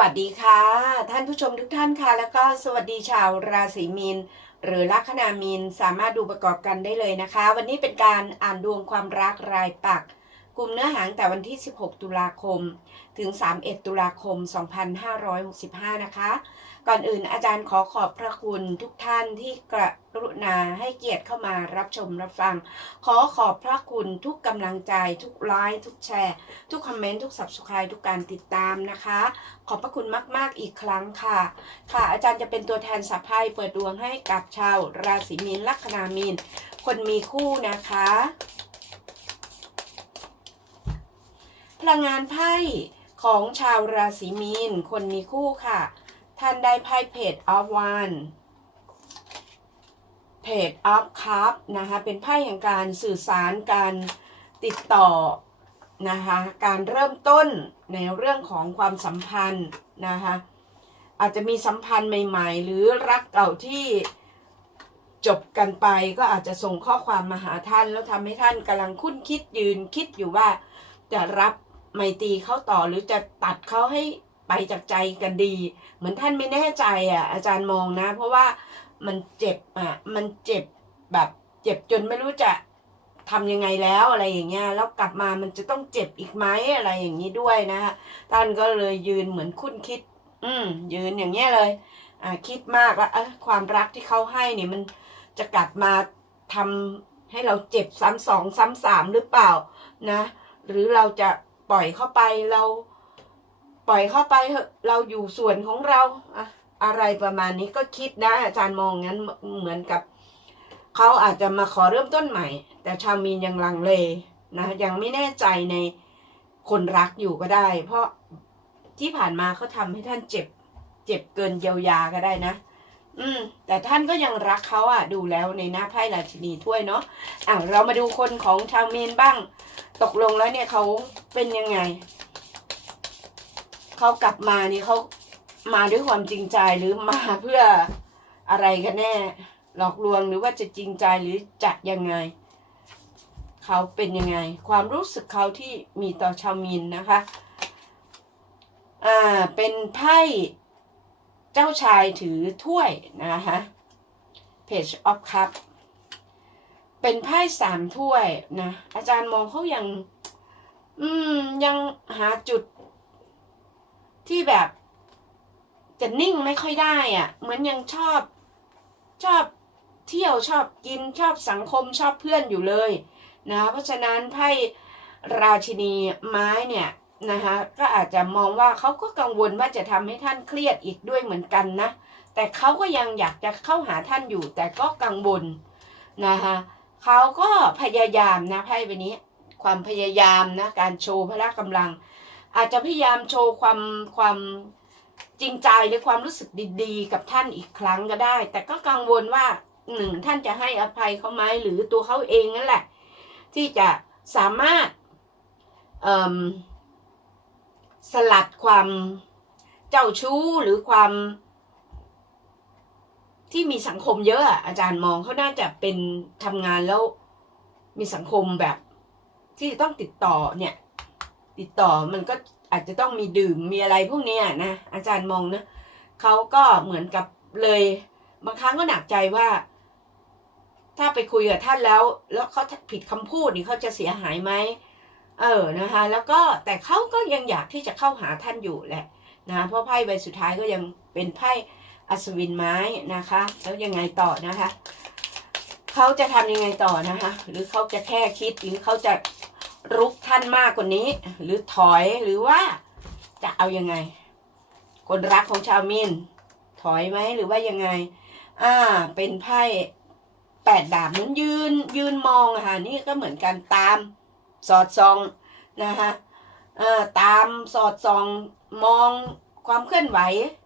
วัสดีค่ะ ท่านผู้ชมทุกท่านค่ะ แล้วก็สวัสดีชาวราศีมีน หรือลัคนามีนสามารถดูประกอบกันได้เลยนะคะ วันนี้เป็นการอ่านดวงความรักรายปักก ลุ่มเนื้อหาตั้งแต่วันที่ 16 ตุลาคม ถึง 31 ตุลาคม 2565 นะคะ ก่อนอื่นอาจารย์ขอขอบพระคุณทุกท่านที่กรุณาให้เกียรติเข้ามารับชมรับฟัง ขอขอบพระคุณทุกกำลังใจ ทุกไลค์ทุกแชร์ ทุกคอมเมนต์ทุก subscribe ทุกการติดตามนะคะ ขอบพระคุณมาก ๆ อีกครั้งค่ะ ค่ะ อาจารย์จะเป็นตัวแทนสัพไพ่เปิดดวงให้กับชาว ราศีมีนลัคนามีนคนมีคู่นะคะ พลังงานไพ่ของชาวราศีมีน คนมีคู่ค่ะ ท่านได้ไพ่เพจออฟวันเพจออฟคัพนะคะ เป็นไพ่แห่งการสื่อสารการติดต่อนะคะ การเริ่มต้นในเรื่องของความสัมพันธ์นะคะ อาจจะมีสัมพันธ์ใหม่ ๆ หรือรักเก่าที่จบกันไปก็อาจจะส่งข้อความมาหาท่าน แล้วทำให้ท่านกำลังคุ้นคิดยืนคิดอยู่ว่าจะรับ ไมตรีเขาต่อหรือจะตัดเขาให้ไปจากใจกันดี เหมือนท่านไม่แน่ใจอะ อาจารย์มองนะ เพราะว่ามันเจ็บอะมันเจ็บแบบเจ็บจนไม่รู้จะทำยังไงแล้วอะไรอย่างเงี้ยแล้วกลับมามันจะต้องเจ็บอีกไหมอะไรอย่างนี้ด้วยนะคะท่านก็เลยยืนเหมือนคุ้นคิด อืมยืนอย่างเงี้ยเลยอ่าคิดมากว่าเอะความรักที่เขาให้เนี่ยมันจะกลับมาทำให้เราเจ็บซ้ำสองซ้ำสามหรือเปล่านะ หรือเราจะ ปล่อยเข้าไปเรา ปล่อยเข้าไปเเราอยู่ส่วนของเราอะอะไรประมาณนี้ก็คิดนะ อาจารย์มองงั้นเหมือนกับเขาอาจจะมาขอเริ่มต้นใหม่ แต่ชาวมีนยังลังเลนะยังไม่แน่ใจในคนรักอยู่ก็ได้ เพราะที่ผ่านมาเขาทำให้ท่านเจ็บ เจ็บเกินเยียวยาก็ได้นะ อืม แต่ท่านก็ยังรักเขาอะ ดูแล้วในหน้าไพ่ราชินีถ้วยเนาะอะเรามาดูคนของชาวเมีนบ้าง ตกลงแล้วเนี่ยเขาเป็นยังไง เขากลับมานี่เขามาด้วยความจริงใจหรือมาเพื่ออะไรกันแน่ หลอกลวงหรือว่าจะจริงใจหรือจะยังไง เขาเป็นยังไง ความรู้สึกเขาที่มีต่อชาวมีนนะคะ อ่าเป็นไพ่ เจ้าชายถือถ้วยนะคะ Page of Cup เป็นไพ่สามถ้วยนะ อาจารย์มองเขายัง อืม ยังหาจุดที่แบบ จะนิ่งไม่ค่อยได้อะ่ะ เหมือนยังชอบ ชอบเที่ยวชอบกินชอบสังคมชอบเพื่อนอยู่เลยนะ เพราะฉะนั้นไพ่ราชินีไม้เนี่ย นะคะก็อาจจะมองว่าเขาก็กังวลว่าจะทำให้ท่านเครียดอีกด้วยเหมือนกันนะ แต่เขาก็ยังอยากจะเข้าหาท่านอยู่ แต่ก็กังวลนะคะเขาก็พยายามนะไพ่ใบนี้ ความพยายามนะการโชว์พละกำลัง อาจจะพยายามโชว์ความความจริงใจหรือความรู้สึกดีๆ กับท่านอีกครั้งก็ได้ แต่ก็กังวลว่าหนึ่งท่านจะให้อภัยเขาไหมหรือตัวเขาเองนั่นแหละ ที่จะสามารถ สลัดความเจ้าชู้หรือความที่มีสังคมเยอะอาจารย์มองเขาน่าจะเป็นทำงานแล้วมีสังคมแบบที่ต้องติดต่อเนี่ย ติดต่อมันก็อาจจะต้องมีดื่มมีอะไรพวกนี้นะอาจารย์มองนะเขาก็เหมือนกับเลยบางครั้งก็หนักใจว่า ถ้าไปคุยกับท่านแล้ว แล้วเขาผิดคำพูดนี่เขาจะเสียหายไหม เออนะคะ แล้วก็แต่เขาก็ยังอยากที่จะเข้าหาท่านอยู่แหละนะเพราะไพ่ใบสุดท้ายก็ยังเป็นไพ่อัศวินไม้นะคะ แล้วยังไงต่อนะคะเขาจะทำยังไงต่อนะคะ หรือเขาจะแค่คิดหรือเขาจะรุกท่านมากกว่านี้ หรือถอยหรือว่าจะเอายังไง คนรักของชาวมินถอยไหมหรือว่ายังไง อ่า เป็นไพ่แปดดาบเหมือนยืนยืนมองค่ะนี่ก็เหมือนกันตาม สอดส่องนะคะอ่อตามสอดส่องมองความเคลื่อนไหว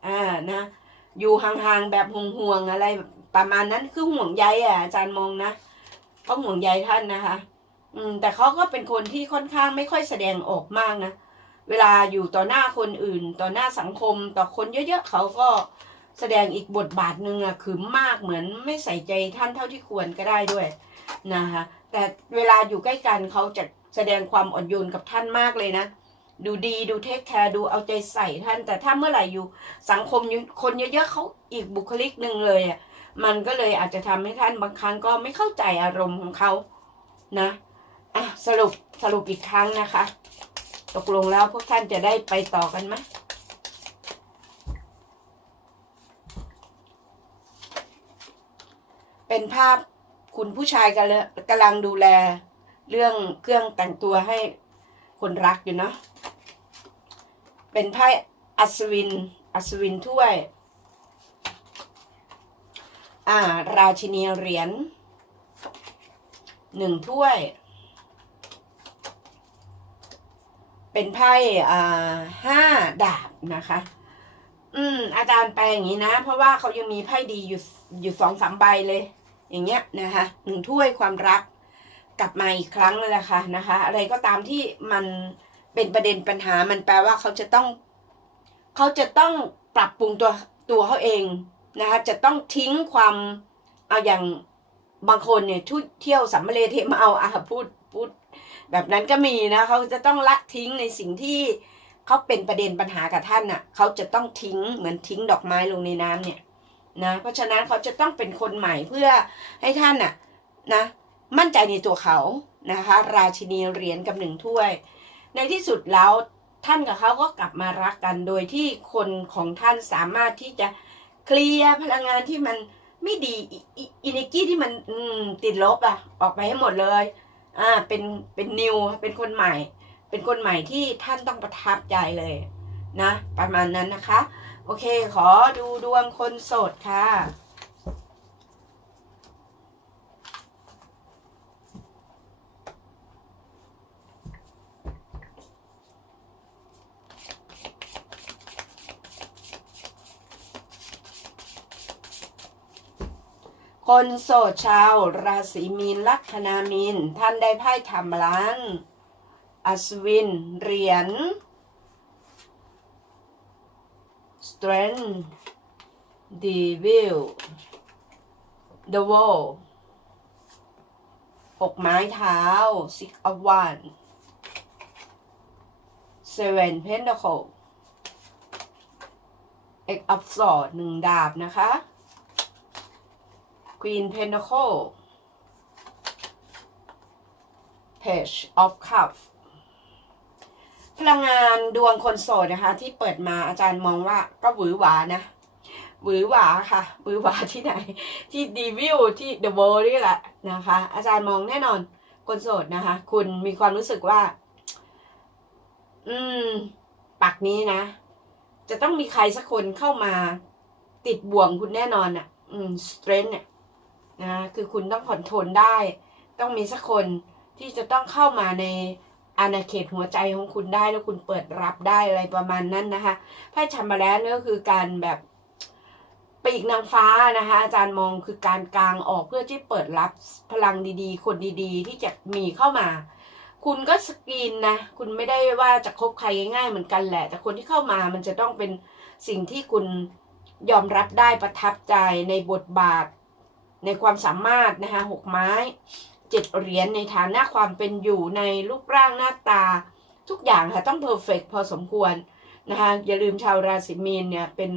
อ่านะอยู่ห่างๆแบบห่วงๆอะไรประมาณนั้นคือห่วงใยอะอาจารย์มองนะเขาห่วงใยท่านนะคะ อืม แต่เขาก็เป็นคนที่ค่อนข้างไม่ค่อยแสดงออกมากนะเวลาอยู่ต่อหน้าคนอื่น ต่อหน้าสังคม ต่อคนเยอะๆเขาก็แสดงอีกบทบาทหนึ่งอะคือมากเหมือนไม่ใส่ใจท่านเท่าที่ควรก็ได้ด้วยนะคะแต่เวลาอยู่ใกล้กันเขาจะ แสดงความอ่อนโยนกับท่านมากเลยนะ ดูดีดูเทคแคร์ดูเอาใจใส่ท่าน แต่ถ้าเมื่อไหร่อยู่สังคมคนเยอะๆเขาอีกบุคลิกหนึ่งเลยอะมันก็เลยอาจจะทำให้ท่านบางครั้งก็ไม่เข้าใจอารมณ์ของเขานะอะสรุปสรุปอีกครั้งนะคะ ตกลงแล้วพวกท่านจะได้ไปต่อกันไหมเป็นภาพคุณผู้ชายกำลังดูแล เรื่องเครื่องแต่งตัวให้คนรักอยู่เนาะเป็นไพ่อัศวิน อัศวินถ้วย อ่า ราชินีเหรียญหนึ่งถ้วย เป็นไพ่ อ่าห้าดาบนะคะ อืม อาจารย์แปลอย่างนี้นะ เพราะว่าเขายังมีไพ่ดีอยู่อยู่สองสามใบเลย อย่างเงี้ยนะคะหนึ่งถ้วยความรัก กลับมาอีกครั้งนั่นแหละค่ะนะคะ อะไรก็ตามที่มันเป็นประเด็นปัญหามันแปลว่าเขาจะต้อง เขาจะต้องปรับปรุงตัวตัวเขาเองนะคะจะต้องทิ้งความเอาอย่างบางคนเนี่ยทุเที่ยวสัมมาเลเทมาเอาอะพูดพูดแบบนั้นก็มีนะเขาจะต้องละทิ้งในสิ่งที่เขาเป็นประเด็นปัญหากับท่านน่ะเขาจะต้องทิ้งเหมือนทิ้งดอกไม้ลงในน้ำเนี่ยนะเพราะฉะนั้นเขาจะต้องเป็นคนใหม่เพื่อให้ท่านน่ะนะ มั่นใจในตัวเขานะคะ ราชินีเหรียญกับหนึ่งถ้วย ในที่สุดแล้วท่านกับเขาก็กลับมารักกันโดยที่คนของท่านสามารถที่จะเคลียร์พลังงานที่มันไม่ดีอินเนกี้ที่มันมติดลบอะออกไปให้หมดเลย อ่าเป็นเป็นนิวเป็นคนใหม่ เป็นคนใหม่ที่ท่านต้องประทับใจเลยนะ ประมาณนั้นนะคะ โอเค ขอดูดวงคนโสดค่ะ คนโสดชาว ราศีมีนลัคนามีน ท่านได้ไพ่ทำล้านอัศวิน เหรียญ strength devil the wall หกไม้เท้า six of one seven pentacle eight of sword หนึ่งดาบนะคะ Queen Pentacle Page of Cups พลังงานดวงคนโสดนะคะ ที่เปิดมาอาจารย์มองว่าก็หวือหวานะหวือหวาค่ะหวือหวาที่ไหน ที่ดีวิวที่เดอะโวนี่แหละนะคะ อาจารย์มองแน่นอนคนโสดนะคะ คุณมีความรู้สึกว่า อืมปักนี้นะ จะต้องมีใครสักคนเข้ามาติดบ่วงคุณแน่นอนอะ่ะ อืมสเตรนเนี่ย นะคือคุณต้องคอนทรลได้ ต้องมีสักคนที่จะต้องเข้ามาในอาณาเขตหัวใจของคุณได้แล้วคุณเปิดรับได้อะไรประมาณนั้นนะคะไพ่ชัมเบอร์แลนก็คือการแบบปีกนางฟ้านะคะอาจารย์มองคือการกลางออกเพื่อที่เปิดรับพลังดีๆ คนดีๆ ที่จะมีเข้ามา คุณก็สกรีนนะ คุณไม่ได้ว่าจะคบใครง่ายๆเหมือนกันแหละ แต่คนที่เข้ามามันจะต้องเป็นสิ่งที่คุณยอมรับได้ประทับใจในบทบาท ในความสามารถนะคะหกไม้เจ็ดเหรียญในฐานะความเป็นอยู่ในรูปร่างหน้าตา ทุกอย่างค่ะต้องเพอร์เฟกพอสมควรนะคะอย่าลืมชาวราศีมีนเนี่ยเป็น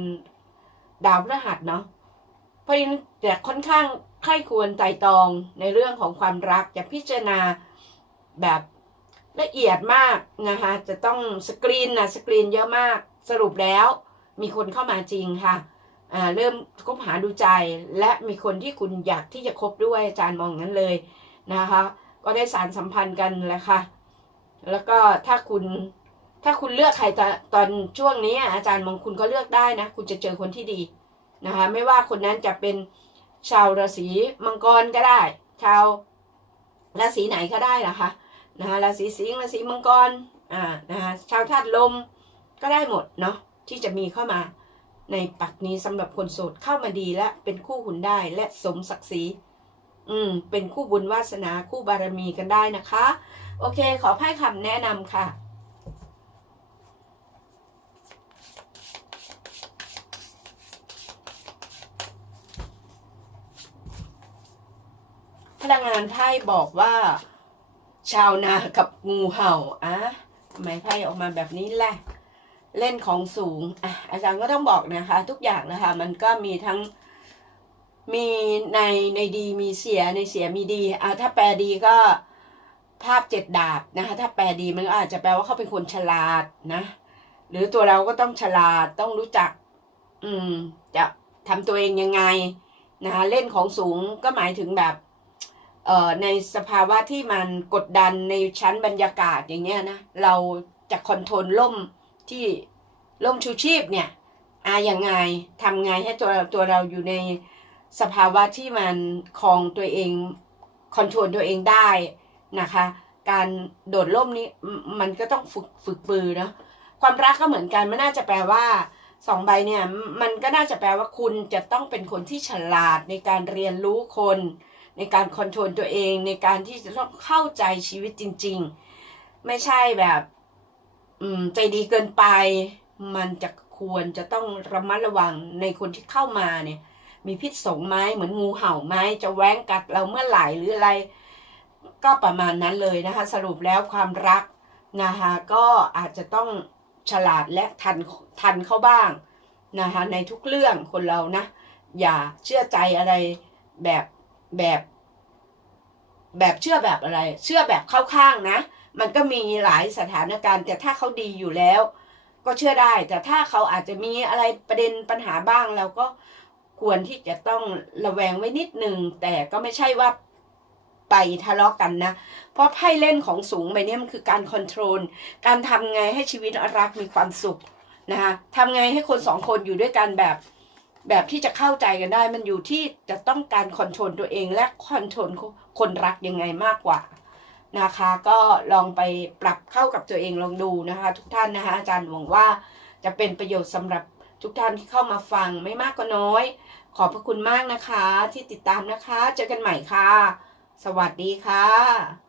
ดาวพฤหัสเนาะเพราะฉะนั้นแต่ค่อนข้างใคร่ควรไต่ตองในเรื่องของความรักจะพิจารณาแบบละเอียดมากนะคะจะต้องสกรีนนะสกรีนเยอะมากสรุปแล้วมีคนเข้ามาจริงค่ะ เริ่มคบหาดูใจและมีคนที่คุณอยากที่จะคบด้วยอาจารย์มองนั้นเลยนะคะ ก็ได้สารสัมพันธ์กันแหละค่ะ แล้วก็ถ้าคุณถ้าคุณเลือกใครตอนช่วงนี้อาจารย์มองคุณก็เลือกได้นะ คุณจะเจอคนที่ดีนะคะ ไม่ว่าคนนั้นจะเป็นชาวราศีมังกรก็ได้ ชาวราศีไหนก็ได้นะคะนะคะราศีสิงห์ราศีมังกรอ่านะคะชาวธาตุลมก็ได้หมดเนาะที่จะมีเข้ามา ในปักนี้สำหรับคนโสดเข้ามาดีและเป็นคู่หุ่นได้และสมศักดิ์ศรีอืม เป็นคู่บุญวาสนาคู่บารมีกันได้นะคะ โอเค ขอให้คำแนะนำค่ะพลังงานไพ่บอกว่า ชาวนากับงูเห่าอะทำไมไพ่ออกมาแบบนี้แหละ เล่นของสูงอะอาจารย์ก็ต้องบอกนะคะ ทุกอย่างนะคะ มันก็มีทั้งมีในในดีมีเสียในเสียมีดีอะถ้าแปลดีก็ภาพเจ็ดดาบนะคะ ถ้าแปลดีมันก็อาจจะแปลว่าเขาเป็นคนฉลาดนะ หรือตัวเราก็ต้องฉลาดต้องรู้จัก อืม จะทำตัวเองยังไงนะคะเล่นของสูงก็หมายถึงแบบเอ่อในสภาวะที่มันกดดันในชั้นบรรยากาศอย่างเงี้ยนะ เราจะคอนโทรลล่ม ที่ล่มชูชีพเนี่ยอาอย่างไงทำไงให้ตัวตัวเราอยู่ในสภาวะที่มันครองตัวเองคอนโทรลตัวเองได้นะคะ การโดดล่มนี้มมันก็ต้องฝึกฝึกปือเนาะความรักก็เหมือนกันมันน่าจะแปลว่าสองใบเนี่ยมันก็น่าจะแปลว่าคุณจะต้องเป็นคนที่ฉลาดในการเรียนรู้คน ในการคอนโทรลตัวเองในการที่จะต้องเข้าใจชีวิตจริง ๆ ไม่ใช่แบบ อืม ใจดีเกินไป มันจะควรจะต้องระมัดระวังในคนที่เข้ามาเนี่ย มีพิษสงไหมเหมือนงูเห่าไหมจะแว้งกัดเราเมื่อไหร่หรืออะไร ก็ประมาณนั้นเลยนะคะ สรุปแล้วความรักนะคะก็อาจจะต้องฉลาดและทันทันเขาบ้างนะคะในทุกเรื่องคนเรานะ อย่าเชื่อใจอะไรแบบแบบ แบบเชื่อแบบอะไร เชื่อแบบเข้าข้างนะ มันก็มีหลายสถานการณ์ แต่ถ้าเขาดีอยู่แล้ว ก็เชื่อได้ แต่ถ้าเขาอาจจะมีอะไรประเด็นปัญหาบ้างเราก็ควรที่จะต้องระแวงไว้นิดหนึ่งแต่ก็ไม่ใช่ว่าไปทะเลาะกันนะ เพราะไพ่เล่นของสูงไปเนี่ยมันคือการคอนโทรล การทำไงให้ชีวิตรักมีความสุขนะคะทำไงให้คนสองคนอยู่ด้วยกันแบบแบบที่จะเข้าใจกันได้ มันอยู่ที่จะต้องการคอนโทรลตัวเองและคอนโทรลคนรักยังไงมากกว่า นะคะ ก็ลองไปปรับเข้ากับตัวเองลองดูนะคะ ทุกท่านนะคะอาจารย์หวังว่าจะเป็นประโยชน์สำหรับทุกท่านที่เข้ามาฟังไม่มากก็น้อย ขอบพระคุณมากนะคะ ที่ติดตามนะคะ เจอกันใหม่ค่ะ สวัสดีค่ะ